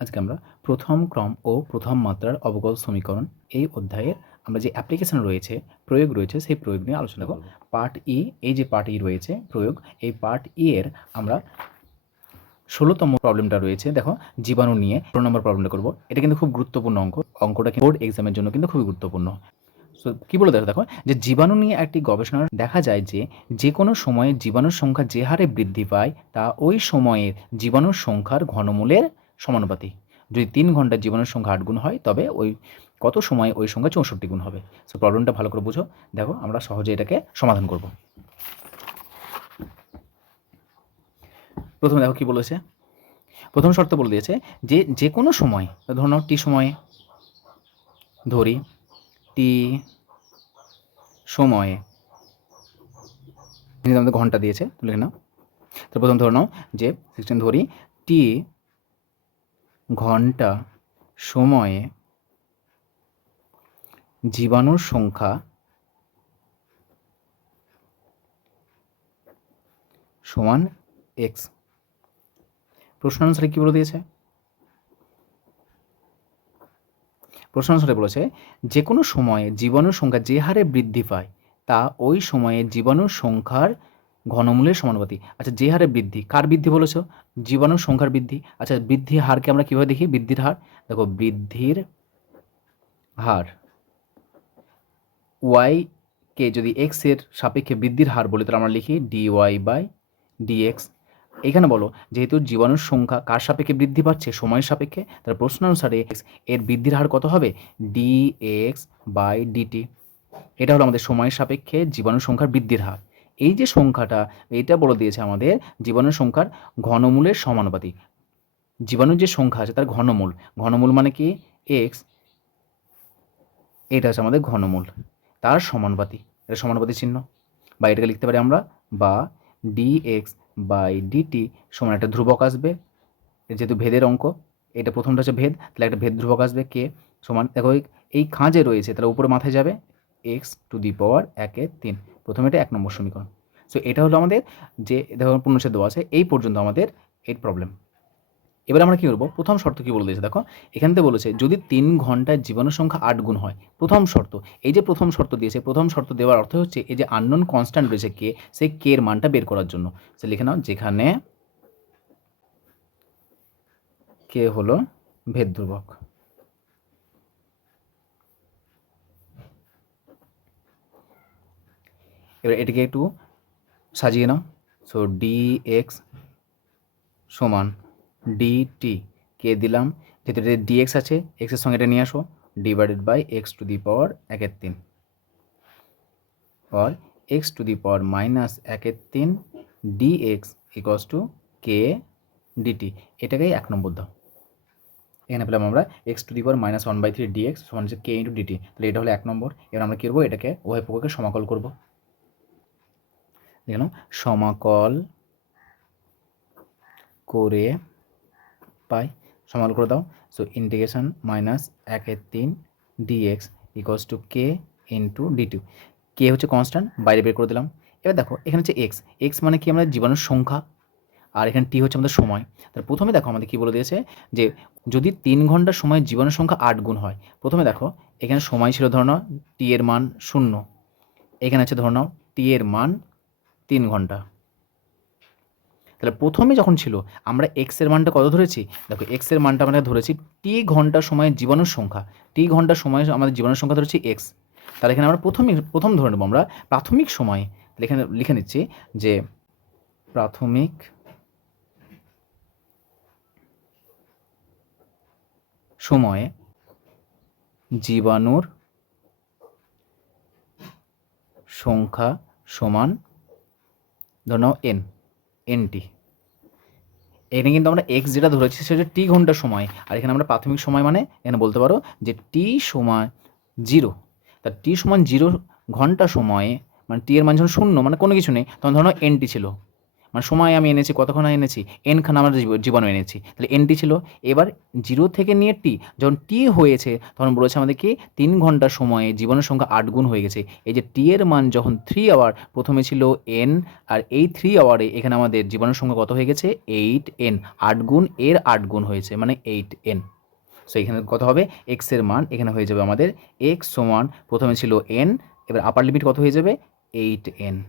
আজকে আমরা প্রথম ক্রম ও প্রথম মাত্রার অবকল সমীকরণ এই অধ্যায়ের আমরা যে অ্যাপ্লিকেশন রয়েছে প্রয়োগ রয়েছে সেই প্রয়োগ নিয়ে আলোচনা করব। পার্ট ই এই যে পার্ট ই রয়েছে প্রয়োগ এই পার্ট ই এর আমরা ষোলোতম প্রবলেমটা রয়েছে। দেখো জীবাণু নিয়ে ষোলো নম্বর প্রবলেমটা করব। এটা কিন্তু খুব গুরুত্বপূর্ণ অঙ্ক। অঙ্কটা বোর্ড এক্সামের জন্য কিন্তু খুবই গুরুত্বপূর্ণ। সো কী বলে দেখো দেখো যে জীবাণু নিয়ে একটি গবেষণা দেখা যায় যে যে কোনো সময়ে জীবাণুর সংখ্যা যে হারে বৃদ্ধি পায় তা ওই সময়ের জীবাণুর সংখ্যার ঘনমূলের সমানুপাতিক। যদি তিন ঘণ্টার জীবনের সংখ্যা আট গুণ হয়, তবে ওই কত সময় ওই সংখ্যা চৌষট্টি গুণ হবে। সো প্রবলেমটা ভালো করে বুঝো। দেখো, আমরা সহজে এটাকে সমাধান করব। প্রথমে দেখো কি বলেছে? প্রথম শর্ত বলে দিয়েছে যে যে কোনো সময়, ধরো নাও টি সময়ে, ধরি, টি সময়ে আমাদের ঘণ্টা দিয়েছে, তো লিখে নাও। তো প্রথম ধরে নাও যে সিক্সটিন ধরি, টি ঘণ্টা, সময়ে, জীবাণুর সংখ্যা, সমান এক্স প্রশ্ন অনুসারে কী বলে দিয়েছে? প্রশ্ন অনুসারে বলেছে যে কোনো সময়ে জীবাণুর সংখ্যা যে হারে বৃদ্ধি পায়, তা ওই সময়ে জীবাণুর সংখ্যার ঘনমূলের সমানুপাতিক আচ্ছা যে হারে বৃদ্ধি, কার বৃদ্ধি বলেছ? জীবাণুর সংখ্যার বৃদ্ধি। আচ্ছা বৃদ্ধির হারকে আমরা কীভাবে দেখি? বৃদ্ধির হার? দেখো, বৃদ্ধির হার ওয়াইকে যদি এক্সের সাপেক্ষে বৃদ্ধির হার বলি, তাহলে আমরা লিখি ডি ওয়াই বাই ডিএক্স এখানে বলো, যেহেতু জীবাণুর সংখ্যা কার সাপেক্ষে বৃদ্ধি পাচ্ছে? সময়ের সাপেক্ষে। তার প্রশ্ন অনুসারে এক্সের বৃদ্ধির হার কত হবে? ডি এক্স বাই ডিটি এটা হলো আমাদের সময়ের সাপেক্ষে জীবাণুর সংখ্যার বৃদ্ধির হার। এই যে সংখ্যাটা এটা বলে দিয়েছে আমাদের জীবাণুর সংখ্যার ঘনমূলের সমানুপাতিক। জীবাণুর যে সংখ্যা আছে তার ঘনমূল। ঘনমূল মানে কি? এক্স এটা হচ্ছে আমাদের ঘনমূল। তার সমানুপাতিক। এটা সমানুপাতি চিহ্ন। বা এটাকে লিখতে পারি আমরা বা ডি এক্স বাই ডিটি সমান একটা ধ্রুবক আসবে। যেহেতু ভেদের অঙ্ক, এটা প্রথমটা হচ্ছে ভেদ, তাহলে একটা ভেদ ধ্রুবক আসবে কে সমান, দেখো এই খাঁজে রয়েছে, তাহলে উপরে মাথায় যাবে এক্স টু দি পাওয়ার একে তিন। প্রথমে এটা এক নম্বর সমীকরণ। সো এটা হলো আমাদের যে দেখো পূর্ণচ্ছেদ দেওয়া আছে, এই পর্যন্ত আমাদের এর প্রবলেম এবার আমরা কী করব? প্রথম শর্ত কী বলে দিয়েছে? দেখো এখান থেকে বলেছে, যদি তিন ঘন্টায় জীবাণুর সংখ্যা আট গুণ হয়, প্রথম শর্ত, এই যে প্রথম শর্ত দিয়েছে, প্রথম শর্ত দেওয়ার অর্থ হচ্ছে, এই যে আননোন কনস্ট্যান্ট রয়েছে কে সেই কে এর মানটা বের করার জন্য। সে লিখে নাও, যেখানে কে হলো ভেদ ধ্রুবক। এবার এটাকে একটু সাজিয়ে নাও। সো ডি এক্স সমান ডিটি কে দিলাম? যেহেতু এটা ডিএক্স আছে এক্সের সঙ্গে এটা নিয়ে আসো। Divided by x to the power একের তিন। Or x to the power minus একের তিন dx equals to k dt এটাকেই এক নম্বর দাও। এখানে পেলাম আমরা x to the power minus one by three dx সমান হচ্ছে কে ইন্টু ডিটি তাহলে এটা হলো এক নম্বর। এবার আমরা কী করব? এটাকে উভয় পক্ষকে সমাকল করব। দেখলাম সমাকল করে পাই, সমাকল করে দাও। সো ইন্টিগ্রেশন মাইনাস একের তিন dx equals to k into dt k হচ্ছে কনস্ট্যান্ট বাইরে বের করে দিলাম। এবার দেখো, এখানে হচ্ছে এক্স এক্স মানে কি? আমরা জীবাণুর সংখ্যা। আর এখানে টি হচ্ছে আমাদের সময়। তার প্রথমে দেখো, আমাদের কী বলে দিয়েছে? যে যদি তিন ঘণ্টার সময় জীবাণুর সংখ্যা আট গুণ হয়, প্রথমে দেখো, এখানে সময় ছিল ধরো নাও টি এর মান শূন্য। এখানে আছে ধরো নাও টি এর মান তিন ঘণ্টা। তাহলে প্রথমে যখন ছিল, আমরা এক্সের মানটা কত ধরেছি? দেখো এক্সের মানটা আমরা ধরেছি টি ঘণ্টা সময়ে জীবাণুর সংখ্যা। টি ঘণ্টা সময়ে আমাদের জীবাণুর সংখ্যা ধরেছি এক্স তাহলে এখানে আমরা প্রথমে, প্রথম ধরে নেব আমরা, প্রাথমিক সময়ে এখানে লিখে নিচ্ছি যে প্রাথমিক সময়ে জীবাণুর সংখ্যা সমান ধরে নাও এন এনটি এখানে কিন্তু আমরা এক্স যেটা ধরেছি সেটা টি ঘণ্টা সময়। আর এখানে আমরা প্রাথমিক সময় মানে এখানে বলতে পারো যে টি সময় জিরো তা টি সমান জিরো ঘণ্টা সময়ে মানে টি এর মান যখন শূন্য মানে কোনো কিছু নেই, তখন ধরো এনটি ছিল। মানে সময় আমি এনেছি, কতক্ষণ এনেছি এন খান আমরা জীব- জীবাণু এনেছি। তাহলে এনটি ছিল, এবার জিরো থেকে নিয়ে টি যখন টি হয়েছে, তখন বলেছে আমাদের কি? তিন ঘণ্টা সময়ে জীবাণুর সংখ্যা আট গুণ হয়ে গেছে। এই যে টি এর মান যখন থ্রি আওয়ার প্রথমে ছিল এন আর এই থ্রি আওয়ারে এখানে আমাদের জীবাণুর সংখ্যা কত হয়ে গেছে? এইট এন আট গুণ, এর আট গুণ হয়েছে মানে এইট এন সো এখানে কত হবে? এক্সের মান এখানে হয়ে যাবে আমাদের এক্স সমান, প্রথমে ছিল এন এবার আপার লিমিট কত হয়ে যাবে? এইট এন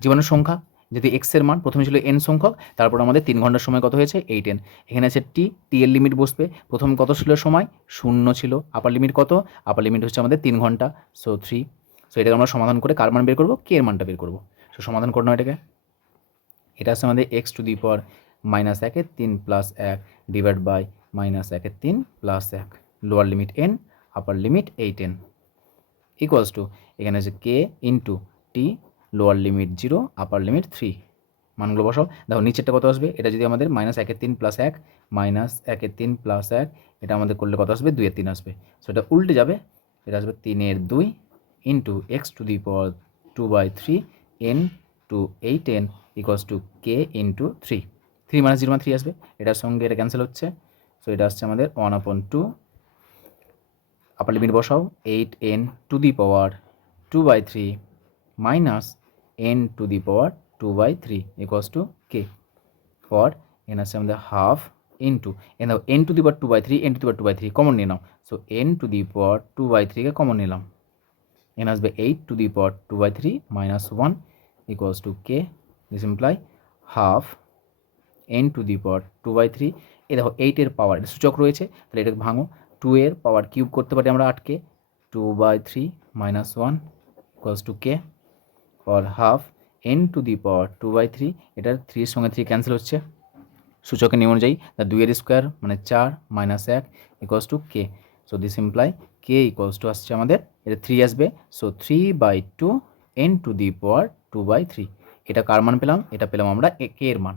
জীবাণুর সংখ্যা যদি এক্সের মান প্রথমে ছিল এন সংখ্যক, তারপর আমাদের তিন ঘণ্টার সময় কত হয়েছে? এইট এন এখানে আছে টি টি এর লিমিট বসবে। প্রথম কত ছিল সময়? শূন্য ছিল। আপার লিমিট কত? আপার লিমিট হচ্ছে আমাদের তিন ঘণ্টা। সো থ্রি সো এটাকে আমরা সমাধান করে কার মান বের করব? কে এর মানটা বের করব। সো সমাধান করো এটাকে। এটা আছে আমাদের x to the power minus একের তিন প্লাস এক ডিভাইড বাই মাইনাস একের তিন প্লাস এক। Lower limit n upper limit eight n equals to এখানে আছে k into t lower limit zero upper limit three মানগুলো বসাও। দেখো, নিচেরটা কত আসবে? এটা যদি আমাদের মাইনাস একের তিন প্লাস এক মাইনাস একের তিন প্লাস এক, এটা আমাদের করলে কত আসবে? দুইয়ের তিন আসবে। সো এটা উল্টে যাবে। এটা আসবে তিনের দুই into x to the power two by three n to eight n equals to k into three three minus zero three আসবে। এটার সঙ্গে এটা ক্যান্সেল হচ্ছে। সো এটা আসছে আমাদের one upon to upper limit বসাও। Eight n to the power two by three minus n to the power two by three equals to k পর এন আছে আমাদের হাফ ইন্টু এন দাও n to the power two by three n to the power two by three common now so n to the power two by থ্রিকে common নিলাম n আসবে eight to the power two by three minus one equals to k this imply half n to the power two by three এ দেখো এইটের পাওয়ার এটা সূচক রয়েছে, তাহলে এটাকে ভাঙো। টু এর পাওয়ার কিউব করতে পারি আমরা আটকে। Two by three minus one equals to k for half n to the power two by three এটার থ্রির সঙ্গে থ্রি ক্যান্সেল হচ্ছে। সূচকের নিয়ম অনুযায়ী তা দুইয়ের স্কোয়ার মানে চার মাইনাস এক equals to k so this imply k equals to আসছে আমাদের এটা থ্রি আসবে। So three by two n to the power two by three এটা কার মান পেলাম? এটা পেলাম আমরা এ কে এর মান।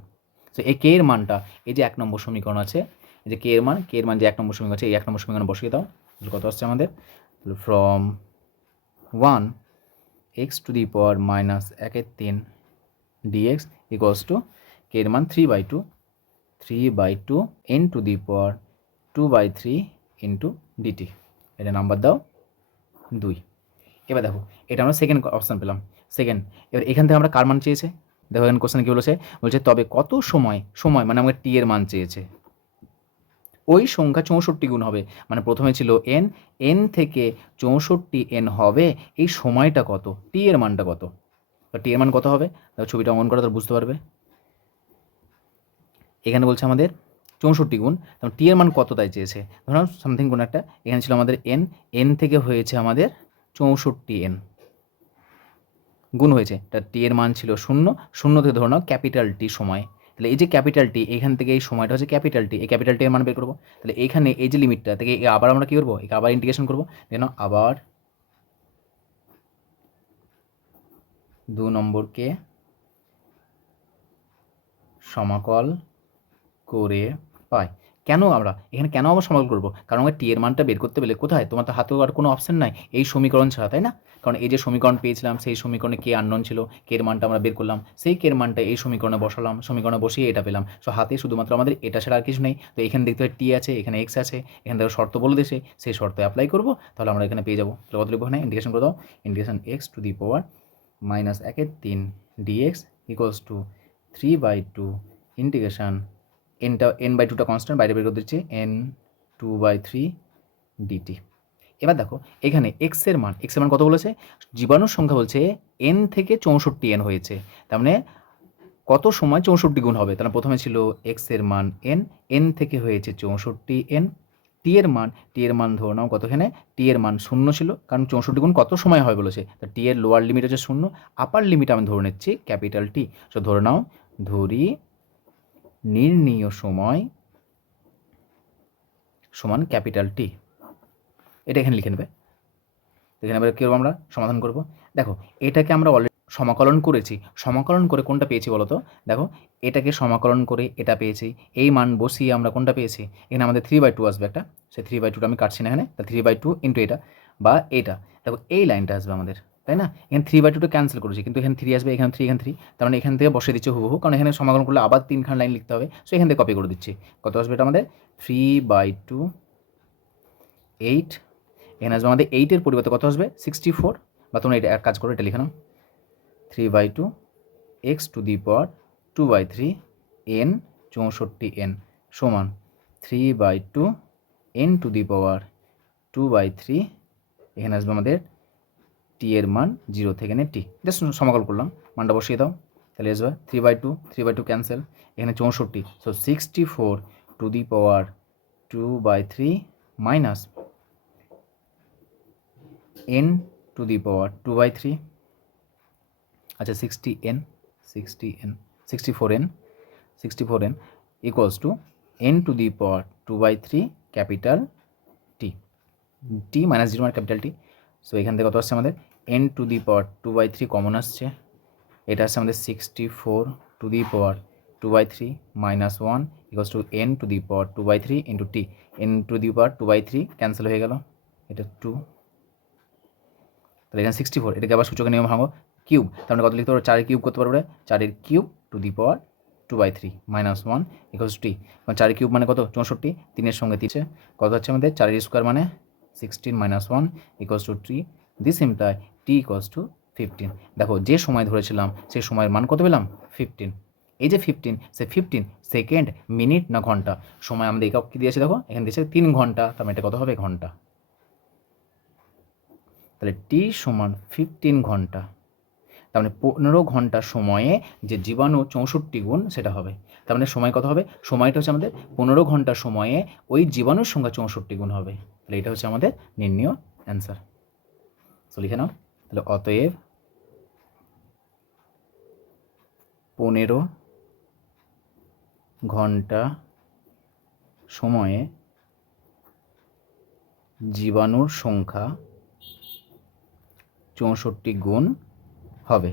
সো এই কে এর মানটা, এই যে এক নম্বর সমীকরণ আছে, এই যে কে এর মান কে এর মান যে এক নম্বর সমীকরণ আছে, এই এক নম্বর সমীকরণ বসিয়ে দাও কত আসছে আমাদের? From one x to the power minus একের তিন ডিএক্স ইকুয়ালস টু কে এর মান three by two, three by two n to the power two by three into dt. এটা নাম্বার দাও দুই। এবার দেখো, এটা আমরা সেকেন্ড অপশান পেলাম। সেকেন্ড এবার এখান থেকে আমরা কার মান চেয়েছে? দেখো এখানে কোশ্চেন কী বলেছে? বলছে, তবে কত সময় সময় মানে আমাকে টি এর মান চেয়েছে। ওই সংখ্যা চৌষট্টি গুণ হবে। মানে প্রথমে ছিল এন এন থেকে চৌষট্টি এন হবে, এই সময়টা কত? টি এর মানটা কত? টি এর মান কত হবে? ছবিটা অঙ্কন করে তাহলে বুঝতে পারবে। এখানে বলছে আমাদের চৌষট্টি গুণ তখন টি এর মান কত তাই চেয়েছে? ধরুন সামথিং কোনো একটা, এখানে ছিল আমাদের এন এন থেকে হয়েছে আমাদের চৌষট্টি এন গুণ হয়েছে, তা টি এর মান ছিল শূন্য শূন্য থেকে ধরে নাও ক্যাপিটাল টি সময়। তাহলে এই যে ক্যাপিটালটি এখান থেকে এই সময়টা হচ্ছে ক্যাপিটালটি এই ক্যাপিটাল টি এর মান বের করব। তাহলে এখানে এই যে লিমিটটা থেকে আবার আমরা কী করব? একে আবার ইন্টিগ্রেশন করব। যেন আবার দু নম্বরকে সমাকল করে পাই। কেন আমরা? এখানে কেন আবার সমাকল করব? কারণ আমরা টি এর মানটা বের করতে পেলে কোথায়? তোমার তো হাতেও আর কোনো অপশন নাই। এই সমীকরণ ছাড়া, তাই না? কারণ এই যে সমীকরণ পেয়েছিলাম, সেই সমীকরণে কে আননোন ছিল কে এর মানটা আমরা বের করলাম, সেই কে এর মানটা এই সমীকরণে বসালাম, সমীকরণে বসিয়ে এটা পেলাম। সো হাতে শুধুমাত্র আমাদের এটা ছাড়া আর কিছু নেই। তো এখানে দেখতে হয় টি আছে, এখানে এক্স আছে, এখানে দেখো শর্ত বলে দিয়েছে, সেই শর্ত অ্যাপ্লাই করব। তাহলে আমরা এখানে পেয়ে যাব। তাহলে কত লিখব না ইন্ডিকেশন করে দাও। Indication x to the power minus একের তিন dx equals to three by two integration এনটা n by টুটা কনস্ট্যান্ট বাইরে বের করে দিচ্ছি n two by three dt এবার দেখো, এখানে এক্সের মান এক্সের মান কত বলেছে? জীবাণুর সংখ্যা বলছে এন থেকে চৌষট্টি এন হয়েছে। তার মানে কত সময় চৌষট্টি গুণ হবে? তাহলে প্রথমে ছিল এক্সের মান এন এন থেকে হয়েছে চৌষট্টি এন টি এর মান টি এর মান ধরে নাও কতখানে? টি এর মান শূন্য ছিল, কারণ চৌষট্টি গুণ কত সময় হয় বলেছে? তা টি এর লোয়ার লিমিট হচ্ছে শূন্য আপার লিমিট আমি ধরে নিচ্ছি ক্যাপিটাল টি সো ধরে নাও, ধরি নির্ণীয় সময় সমান ক্যাপিটাল টি। এটা এখানে লিখে নেবে। এখানে এবার কী আমরা? সমাধান করব। দেখো, এটাকে আমরা অলরেডি সমাকলন করেছি। সমাকলন করে কোনটা পেয়েছি বলো তো? দেখো, এটাকে সমাকলন করে এটা পেয়েছি। এই মান বসিয়ে আমরা কোনটা পেয়েছি? এখানে আমাদের থ্রি বাই টু আসবে একটা। সেই থ্রি বাই টুটা আমি কাটছি না এখানে। তা থ্রি বাই টু ইন্টু এটা বা এটা। দেখো, এই লাইনটা আসবে আমাদের। তাই না? এখানে থ্রি বাই টুটা ক্যান্সেল করেছি। কিন্তু এখানে থ্রি আসবে, এখানে থ্রি এখানে থ্রি তার মানে এখান থেকে বসে দিচ্ছে হুবহু। কারণ এখানে সমাকলন করলে আবার তিনখান লাইন লিখতে হবে। সো এখান থেকে কপি করে দিচ্ছি। কত আসবে এটা আমাদের? থ্রি বাই টু এইট এখানে আসবে আমাদের এইটের পরিবর্তে কত আসবে? সিক্সটি ফোর বা তোমরা এটা এক কাজ করো, এটা লিখে নাও। Three by two x to the power two by three n চৌষট্টি এন সমান three by two n to the power two by three এখানে আসবে আমাদের টি এর মান জিরো থেকে নে টি জাস্ট সমাকল করলাম। মানটা বসিয়ে দাও। তাহলে আসবে three by two three by two cancel এখানে চৌষট্টি। So sixty four to the power two by three minus n to the power two by three আচ্ছা sixty n sixty n sixty four n sixty four n equals to n to the power two by three capital T T minus zero মানে capital T so এখান থেকে কত আসছে আমাদের? N to the power two by three common আসছে। এটা আসছে আমাদের sixty four to the power two by three minus one equals to n to the power two by three into T n to the power two by three cancel হয়ে গেল। এটা two তাহলে এখানে sixty four এটাকে আবার সূচকের নিয়ম ভাঙো। কিউব তার মানে কত লিখতে পারব? চারের কিউব করতে পারব চারের cube to the power two by three minus one equals T মানে চারের কিউব মানে কত? চৌষট্টি। তিনের সঙ্গে তিনছে কত হচ্ছে আমাদের? চারের স্কোয়ার মানে sixteen minus one equals to three this imply T equals to fifteen দেখো, যে সময় ধরেছিলাম সেই সময়ের মান কত পেলাম? ফিফটিন এই যে ফিফটিন সে ফিফটিন সেকেন্ড মিনিট না ঘণ্টা? সময় আমাদের একক কী দিয়েছে দেখো? এখানে দিয়েছে তিন ঘণ্টা। তার মানে এটা কত হবে? ঘণ্টা। তাহলে টি সমান ফিফটিন ঘণ্টা। তার মানে পনেরো ঘণ্টা সময়ে যে জীবাণু চৌষট্টি গুণ, সেটা হবে। তার মানে সময় কত হবে? সময়টা হচ্ছে আমাদের পনেরো ঘণ্টা সময়ে ওই জীবাণুর সংখ্যা চৌষট্টি গুণ হবে। তাহলে এটা হচ্ছে আমাদের নির্ণয় অ্যান্সার তো লিখে নাও। তাহলে অতএব পনেরো ঘণ্টা সময়ে জীবাণুর সংখ্যা চৌষট্টি গুণ হবে।